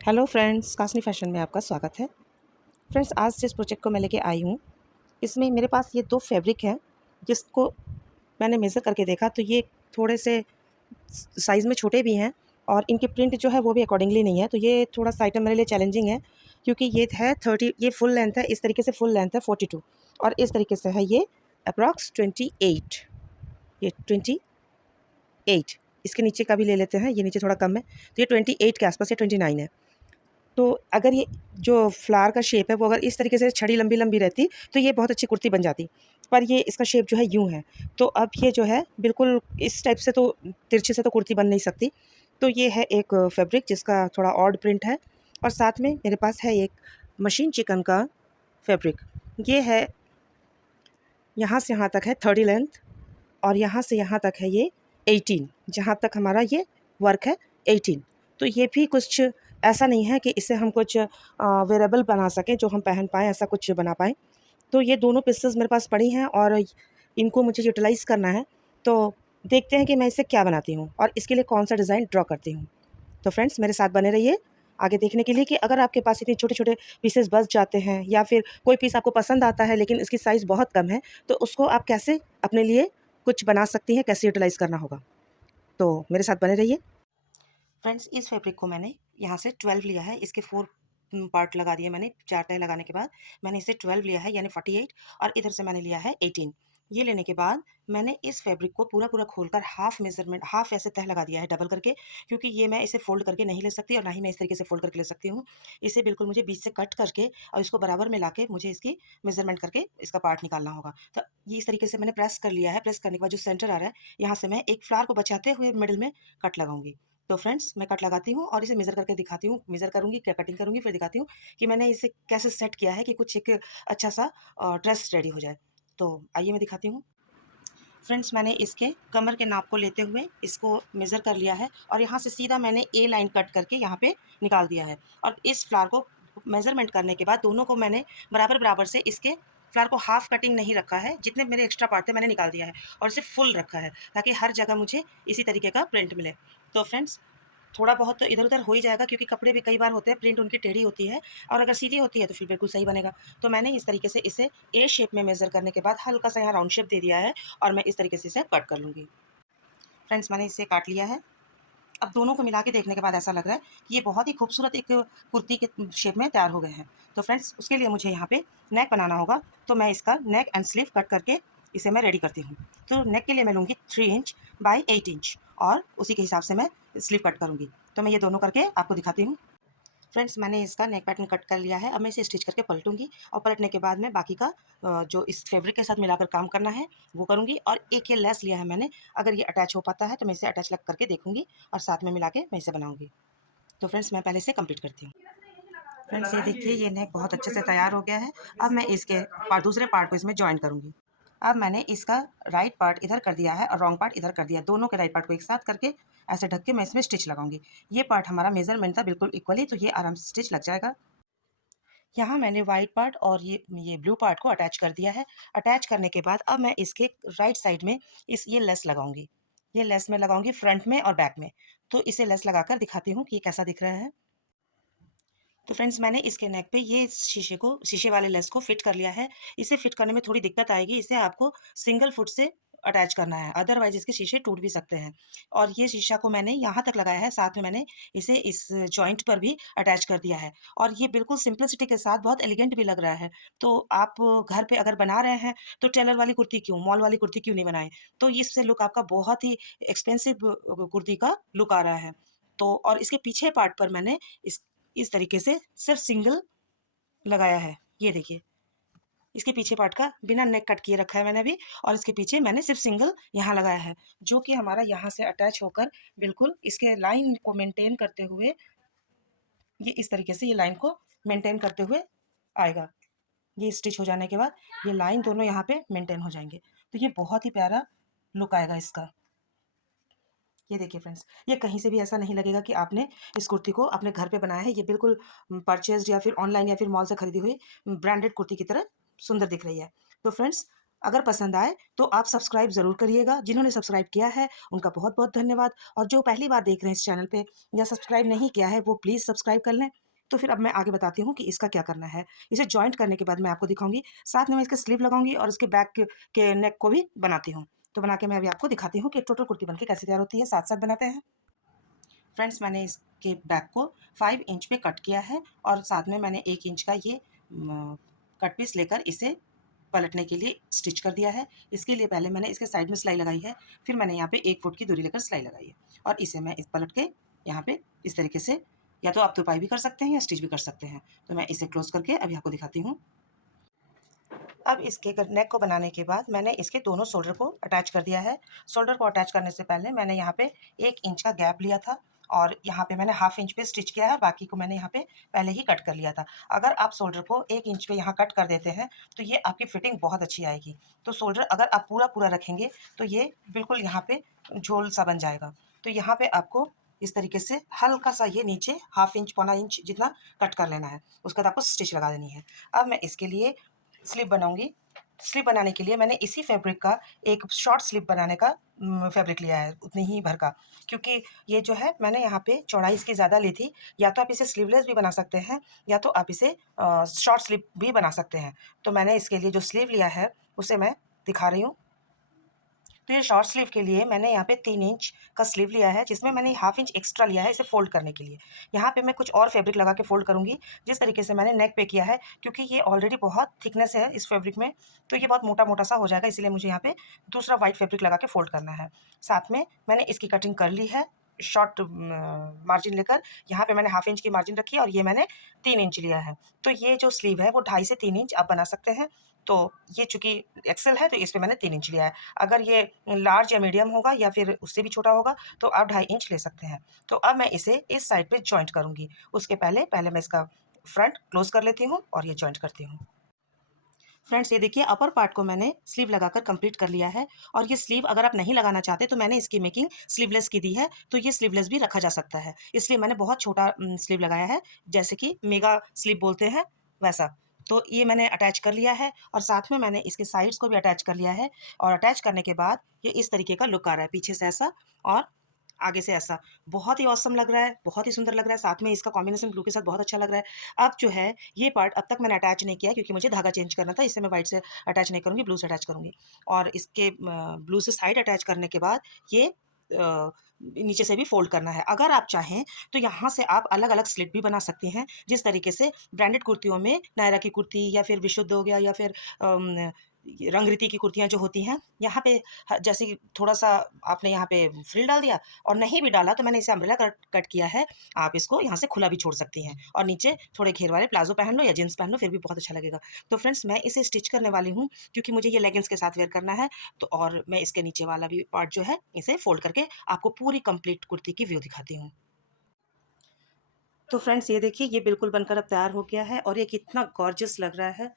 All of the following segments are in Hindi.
हेलो फ्रेंड्स, कासनी फैशन में आपका स्वागत है। फ्रेंड्स, आज जिस प्रोजेक्ट को मैं लेके आई हूँ, इसमें मेरे पास ये 2 फैब्रिक हैं, जिसको मैंने मेज़र करके देखा तो ये थोड़े से साइज़ में छोटे भी हैं और इनकी प्रिंट जो है वो भी अकॉर्डिंगली नहीं है। तो ये थोड़ा-सा आइटम मेरे लिए चैलेंजिंग है, क्योंकि ये है 30, ये फुल लेंथ है, इस तरीके से फुल लेंथ है 42 और इस तरीके से है ये अप्रॉक्स 28, ये 28। इसके नीचे का भी ले लेते हैं, ये नीचे थोड़ा कम है, तो ये 28 के आस-पास या 29 है। तो अगर ये जो फ्लावर का शेप है वो अगर इस तरीके से छड़ी लंबी-लंबी रहती तो ये बहुत अच्छी कुर्ती बन जाती। पर ये इसका शेप जो है यूँ है। तो अब ये जो है बिल्कुल इस टाइप से तो तिरछे से तो कुर्ती बन नहीं सकती। तो ये है एक फैब्रिक जिसका थोड़ा ऑड प्रिंट है और साथ में मेरे पास है एक मशीन चिकन का फैब्रिक। ये है यहाँ से यहाँ तक है 30 लेंथ और यहाँ से यहाँ तक है ये 18, जहाँ तक हमारा ये वर्क है 18। तो ये भी कुछ ऐसा नहीं है कि इसे हम कुछ वेयरेबल बना सकें, जो हम पहन पाएँ, ऐसा कुछ बना पाएँ। तो ये दोनों पीसेस मेरे पास पड़ी हैं और इनको मुझे यूटिलाइज़ करना है। तो देखते हैं कि मैं इससे क्या बनाती हूँ और इसके लिए कौन-सा डिज़ाइन ड्रॉ करती हूँ। तो फ्रेंड्स, मेरे साथ बने रहिए आगे देखने के लिए कि अगर आपके पास इतने छोटे-छोटे पीसेस बच जाते हैं या फिर कोई पीस आपको पसंद आता है लेकिन इसकी साइज़ बहुत कम है, तो उसको आप कैसे अपने लिए कुछ बना सकती हैं, कैसे यूटिलाइज़ करना होगा। तो मेरे साथ बने रहिए। फ्रेंड्स, इस फैब्रिक को मैंने यहाँ से 12 लिया है, इसके 4 पार्ट लगा दिए मैंने, 4 तह लगाने के बाद मैंने इसे 12 लिया है यानी 48 और इधर से मैंने लिया है 18। ये लेने के बाद मैंने इस फैब्रिक को पूरा खोलकर हाफ मेज़रमेंट, हाफ ऐसे तह लगा दिया है डबल करके, क्योंकि ये मैं इसे फ़ोल्ड करके नहीं ले सकती और ना ही मैं इस तरीके से फ़ोल्ड करके ले सकती हूँ। इसे बिल्कुल मुझे बीच से कट करके और इसको बराबर में लाके मुझे इसकी मेज़रमेंट करके इसका पार्ट निकालना होगा। तो ये इस तरीके से मैंने प्रेस कर लिया है। प्रेस करने के बाद जो सेंटर आ रहा है, यहाँ से मैं एक फ्लावर को बचाते हुए मिडल में कट लगाऊँगी। तो फ्रेंड्स, मैं कट लगाती हूँ और इसे मेज़र करके दिखाती हूँ, मेज़र करूँगी, क्या कटिंग करूँगी, फिर दिखाती हूँ कि मैंने इसे कैसे सेट किया है कि कुछ एक अच्छा-सा ड्रेस रेडी हो जाए। तो आइए मैं दिखाती हूँ। फ्रेंड्स, मैंने इसके कमर के नाप को लेते हुए इसको मेज़र कर लिया है और यहाँ से सीधा मैंने ए लाइन कट करके यहाँ पे निकाल दिया है और इस फ्लावर को मेज़रमेंट करने के बाद दोनों को मैंने बराबर-बराबर से इसके फ्लावर को हाफ कटिंग नहीं रखा है, जितने मेरे एक्स्ट्रा पार्ट थे मैंने निकाल दिया है और इसे फुल रखा है, ताकि हर जगह मुझे इसी तरीके का प्रिंट मिले। तो फ्रेंड्स, थोड़ा बहुत तो इधर-उधर हो ही जाएगा, क्योंकि कपड़े भी कई बार होते हैं प्रिंट उनकी टेढ़ी होती है और अगर सीधी होती है तो फिर बिल्कुल सही बनेगा। तो मैंने इस तरीके से इसे ए शेप में मेज़र करने के बाद हल्का-सा यहाँ राउंड शेप दे दिया है और मैं इस तरीके से इसे कट कर लूँगी। फ्रेंड्स, मैंने इसे काट लिया है। अब दोनों को मिला के देखने के बाद ऐसा लग रहा है कि ये बहुत ही खूबसूरत एक कुर्ती के शेप में तैयार हो गए हैं। तो फ्रेंड्स, उसके लिए मुझे यहाँ पे नेक बनाना होगा, तो मैं इसका नेक एंड स्लीव कट करके इसे मैं रेडी करती हूँ। तो नेक के लिए मैं लूँगी 3 इंच बाय 8 इंच और उसी के हिसाब से मैं स्लीव कट करूँगी। तो मैं ये दोनों करके आपको दिखाती हूँ। फ्रेंड्स, मैंने इसका नेक पैटर्न कट कर लिया है। अब मैं इसे स्टिच करके पलटूँगी और पलटने के बाद मैं बाकी का जो इस फैब्रिक के साथ मिलाकर काम करना है वो करूँगी और एक ये लेस लिया है मैंने, अगर ये अटैच हो पाता है तो मैं इसे अटैच लग करके देखूँगी और साथ में मिला के मैं इसे बनाऊँगी। तो फ्रेंड्स, मैं पहले इसे कंप्लीट करती हूँ। फ्रेंड्स, ये देखिए, ये नेक बहुत अच्छे से तैयार हो गया है। अब मैं इसके दूसरे पार्ट को इसमें जॉइन करूँगी। अब मैंने इसका राइट पार्ट इधर कर दिया है और रॉन्ग पार्ट इधर कर दिया। दोनों के राइट पार्ट को एक साथ करके ऐसे ढक के मैं इसमें स्टिच लगाऊँगी। ये पार्ट हमारा मेज़रमेंट था बिल्कुल इक्वली, तो ये आराम से स्टिच लग जाएगा। यहाँ मैंने वाइट पार्ट और ये ब्लू पार्ट को अटैच कर दिया है। अटैच करने के बाद अब मैं इसके राइट साइड में ये लेस लगाऊँगी। ये लेस मैं लगाऊँगी फ्रंट में और बैक में। तो इसे लेस लगाकर दिखाती हूँ कि ये कैसा दिख रहा है। तो फ्रेंड्स, मैंने इसके नेक पे ये शीशे वाले लेस को फिट कर लिया है। इसे फिट करने में थोड़ी दिक्कत आएगी, इसे आपको सिंगल फुट से अटैच करना है, अदरवाइज़ इसके शीशे टूट भी सकते हैं। और ये शीशा को मैंने यहाँ तक लगाया है, साथ में मैंने इसे इस जॉइंट पर भी अटैच कर दिया है और ये बिल्कुल सिंपलिसिटी के साथ बहुत एलिगेंट भी लग रहा है। तो आप घर पे अगर बना रहे हैं, तो टेलर वाली कुर्ती क्यों, मॉल वाली कुर्ती क्यों नहीं बनाएँ? तो इससे लुक आपका बहुत ही एक्सपेंसिव कुर्ती का लुक आ रहा है। तो और इसके पीछे पार्ट पर मैंने इस तरीके से सिर्फ सिंगल लगाया है। ये देखिए, इसके पीछे पार्ट का बिना नेक कट किए रखा है मैंने अभी और इसके पीछे मैंने सिर्फ सिंगल यहाँ लगाया है, जो कि हमारा यहाँ से अटैच होकर बिल्कुल इसके लाइन को मेंटेन करते हुए, ये इस तरीके से ये लाइन को मेंटेन करते हुए आएगा। ये स्टिच हो जाने के बाद ये लाइन दोनों यहाँ पे मेंटेन हो जाएँगे। तो ये बहुत ही प्यारा लुक आएगा इसका। ये देखिए फ्रेंड्स, ये कहीं से भी ऐसा नहीं लगेगा कि आपने इस कुर्ती को अपने घर पे बनाया है। ये बिल्कुल परचेज़्ड या फिर ऑनलाइन या फिर मॉल से खरीदी हुई ब्रांडेड कुर्ती की तरह सुंदर दिख रही है। तो फ्रेंड्स, अगर पसंद आए तो आप सब्सक्राइब ज़रूर करिएगा। जिन्होंने सब्सक्राइब किया है उनका बहुत बहुत धन्यवाद, और जो पहली बार देख रहे हैं इस चैनल पे या सब्सक्राइब नहीं किया है वो प्लीज़ सब्सक्राइब कर लें। तो फिर अब मैं आगे बताती हूँ कि इसका क्या करना है। इसे जॉइंट करने के बाद मैं आपको दिखाऊंगी, साथ में मैं इसके स्लीव लगाऊंगी और इसके बैक के नेक को भी बनाती हूँ। तो बना के मैं अभी आपको दिखाती हूँ कि टोटल कुर्ती बनके कैसे तैयार होती है, साथ साथ बनाते हैं। फ्रेंड्स, मैंने इसके बैक को 5 इंच पे कट किया है और साथ में मैंने 1 इंच का ये कट पीस लेकर इसे पलटने के लिए स्टिच कर दिया है। इसके लिए पहले मैंने इसके साइड में सिलाई लगाई है, फिर मैंने यहाँ पे 1 फुट की दूरी लेकर सिलाई लगाई है और इसे मैं इस पलट के यहाँ पे इस तरीके से, या तो आप तुरपाई भी कर सकते हैं या स्टिच भी कर सकते हैं। तो मैं इसे क्लोज करके अभी आपको दिखाती हूँ। अब इसके नेक को बनाने के बाद मैंने इसके दोनों शोल्डर को अटैच कर दिया है। शोल्डर को अटैच करने से पहले मैंने यहाँ पे 1 इंच का गैप लिया था और यहाँ पे मैंने हाफ इंच पे स्टिच किया है, बाकी को मैंने यहाँ पे पहले ही कट कर लिया था। अगर आप शोल्डर को 1 इंच पे यहाँ कट कर देते हैं तो ये आपकी फिटिंग बहुत अच्छी आएगी। तो शोल्डर अगर आप पूरा पूरा रखेंगे तो ये बिल्कुल यहाँ पे झोल सा बन जाएगा। तो यहाँ पे आपको इस तरीके से हल्का सा ये नीचे हाफ इंच पौना इंच जितना कट कर लेना है, उसके बाद आपको स्टिच लगा देनी है। अब मैं इसके लिए स्लीव बनाऊंगी। स्लीव बनाने के लिए मैंने इसी फैब्रिक का एक शॉर्ट स्लीव बनाने का फैब्रिक लिया है, उतनी ही भर का, क्योंकि ये जो है मैंने यहाँ पे चौड़ाई इसकी ज़्यादा ली थी। या तो आप इसे स्लीवलेस भी बना सकते हैं या तो आप इसे शॉर्ट स्लीव भी बना सकते हैं। तो मैंने इसके लिए जो स्लीव लिया है उसे मैं दिखा रही हूँ। तो ये शॉर्ट स्लीव के लिए मैंने यहाँ पे 3 इंच का स्लीव लिया है, जिसमें मैंने हाफ इंच एक्स्ट्रा लिया है इसे फोल्ड करने के लिए। यहाँ पे मैं कुछ और फैब्रिक लगा के फोल्ड करूँगी, जिस तरीके से मैंने नेक पे किया है, क्योंकि ये ऑलरेडी बहुत थिकनेस है इस फैब्रिक में, तो ये बहुत मोटा मोटा सा हो जाएगा, इसलिए मुझे यहाँ पे दूसरा वाइट फैब्रिक लगा के फोल्ड करना है। साथ में मैंने इसकी कटिंग कर ली है शॉर्ट मार्जिन लेकर। यहाँ पे मैंने हाफ इंच की मार्जिन रखी है और ये मैंने 3 इंच लिया है। तो ये जो स्लीव है वो 2.5 से 3 इंच आप बना सकते हैं। तो ये चूँकि एक्सेल है तो इस पे मैंने 3 इंच लिया है। अगर ये लार्ज या मीडियम होगा या फिर उससे भी छोटा होगा तो आप 2.5 इंच ले सकते हैं। तो अब मैं इसे इस साइड पे जॉइंट करूँगी। उसके पहले पहले मैं इसका फ्रंट क्लोज़ कर लेती हूँ और ये जॉइंट करती हूँ। फ्रेंड्स, ये देखिए अपर पार्ट को मैंने स्लीव लगाकर कंप्लीट कर लिया है, और ये स्लीव अगर आप नहीं लगाना चाहते तो मैंने इसकी मेकिंग स्लीवलेस की दी है, तो ये स्लीवलेस भी रखा जा सकता है। इसलिए मैंने बहुत छोटा स्लीव लगाया है, जैसे कि मेगा स्लीव बोलते हैं वैसा। तो ये मैंने अटैच कर लिया है और साथ में मैंने इसके साइड्स को भी अटैच कर लिया है, और अटैच करने के बाद ये इस तरीके का लुक आ रहा है, पीछे से ऐसा और आगे से ऐसा। बहुत ही ऑसम लग रहा है, बहुत ही सुंदर लग रहा है, साथ में इसका कॉम्बिनेशन ब्लू के साथ बहुत अच्छा लग रहा है। अब जो है ये पार्ट अब तक मैंने अटैच नहीं किया क्योंकि मुझे धागा चेंज करना था, इससे मैं व्हाइट से अटैच नहीं करूँगी, ब्लू से अटैच करूँगी। और इसके ब्लू से साइड अटैच करने के बाद ये नीचे से भी फोल्ड करना है। अगर आप चाहें तो यहाँ से आप अलग अलग स्लिट भी बना सकती हैं, जिस तरीके से ब्रांडेड कुर्तियों में नायरा की कुर्ती या फिर विशुद्ध हो गया या फिर रंगरीति की कुर्तियाँ जो होती हैं, यहाँ पे जैसे कि थोड़ा सा आपने यहाँ पे फ्रिल डाल दिया, और नहीं भी डाला तो मैंने इसे अम्ब्रेला कट किया है। आप इसको यहाँ से खुला भी छोड़ सकती हैं और नीचे थोड़े घेर वाले प्लाजो पहन लो या जींस पहन लो, फिर भी बहुत अच्छा लगेगा। तो फ्रेंड्स, मैं इसे स्टिच करने वाली हूँ क्योंकि मुझे ये लेगिंग्स के साथ वेयर करना है। तो और मैं इसके नीचे वाला भी पार्ट जो है इसे फोल्ड करके आपको पूरी कंप्लीट कुर्ती की व्यू दिखाती हूँ। तो फ्रेंड्स, ये देखिए ये बिल्कुल बनकर अब तैयार हो गया है और ये कितना गॉर्जियस लग रहा है।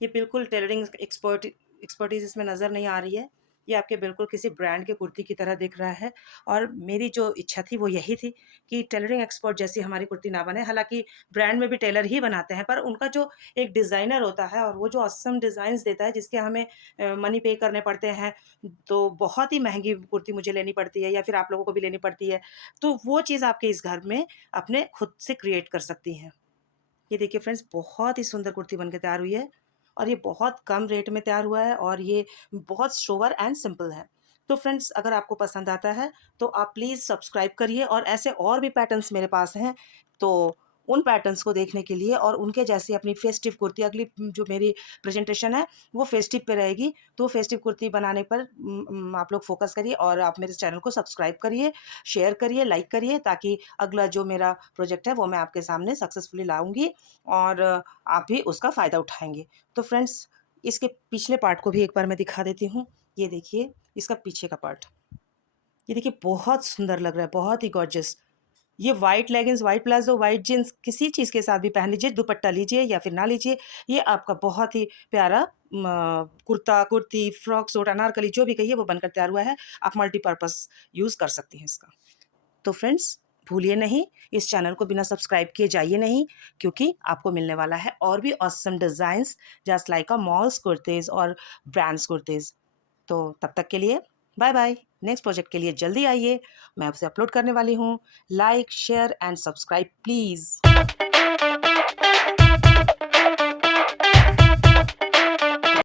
ये बिल्कुल टेलरिंग एक्सपर्टीज़ इसमें नज़र नहीं आ रही है। ये आपके बिल्कुल किसी ब्रांड के कुर्ती की तरह दिख रहा है, और मेरी जो इच्छा थी वो यही थी कि टेलरिंग एक्सपर्ट जैसी हमारी कुर्ती ना बने। हालाँकि ब्रांड में भी टेलर ही बनाते हैं, पर उनका जो एक डिज़ाइनर होता है और वो जो ऑसम डिज़ाइन्स देता है जिसके हमें मनी पे करने पड़ते हैं, तो बहुत ही महँगी कुर्ती मुझे लेनी पड़ती है या फिर आप लोगों को भी लेनी पड़ती है। तो वो चीज़ आपके इस घर में अपने खुद से क्रिएट कर सकती हैं। ये देखिए फ्रेंड्स, बहुत ही सुंदर कुर्ती बनके तैयार हुई है और ये बहुत कम रेट में तैयार हुआ है और ये बहुत सोबर एंड सिंपल है। तो फ्रेंड्स, अगर आपको पसंद आता है तो आप प्लीज़ सब्सक्राइब करिए, और ऐसे और भी पैटर्न्स मेरे पास हैं, तो उन पैटर्न्स को देखने के लिए और उनके जैसी अपनी फेस्टिव कुर्ती, अगली जो मेरी प्रेजेंटेशन है वो फेस्टिव पे रहेगी, तो फेस्टिव कुर्ती बनाने पर आप लोग फोकस करिए और आप मेरे चैनल को सब्सक्राइब करिए, शेयर करिए, लाइक करिए, ताकि अगला जो मेरा प्रोजेक्ट है वो मैं आपके सामने सक्सेसफुली लाऊंगी और आप भी उसका फ़ायदा उठाएंगे। तो फ्रेंड्स, इसके पिछले पार्ट को भी एक बार मैं दिखा देती हूँ। ये देखिए इसका पीछे का पार्ट, ये देखिए बहुत सुंदर लग रहा है, बहुत ही गॉर्जियस। ये white leggings, white palazzo, white jeans किसी चीज़ के साथ भी पहन लीजिए, दुपट्टा लीजिए या फिर ना लीजिए, ये आपका बहुत ही प्यारा कुर्ता, कुर्ती, फ्रॉक सूट, अनारकली जो भी कहिए वो बनकर तैयार हुआ है। आप मल्टीपर्पज़ यूज़ कर सकती हैं इसका। तो फ्रेंड्स, भूलिए नहीं, इस चैनल को बिना सब्सक्राइब किए जाइए नहीं, क्योंकि आपको मिलने वाला है और भी ऑसम डिज़ाइंस जस्ट लाइक अ मॉल्स कुर्तीज़ और ब्रांड्स कुर्तीज़। तो तब तक के लिए बाय बाय। नेक्स्ट प्रोजेक्ट के लिए जल्दी आइए, मैं आपसे अपलोड करने वाली हूँ। Like share and subscribe please.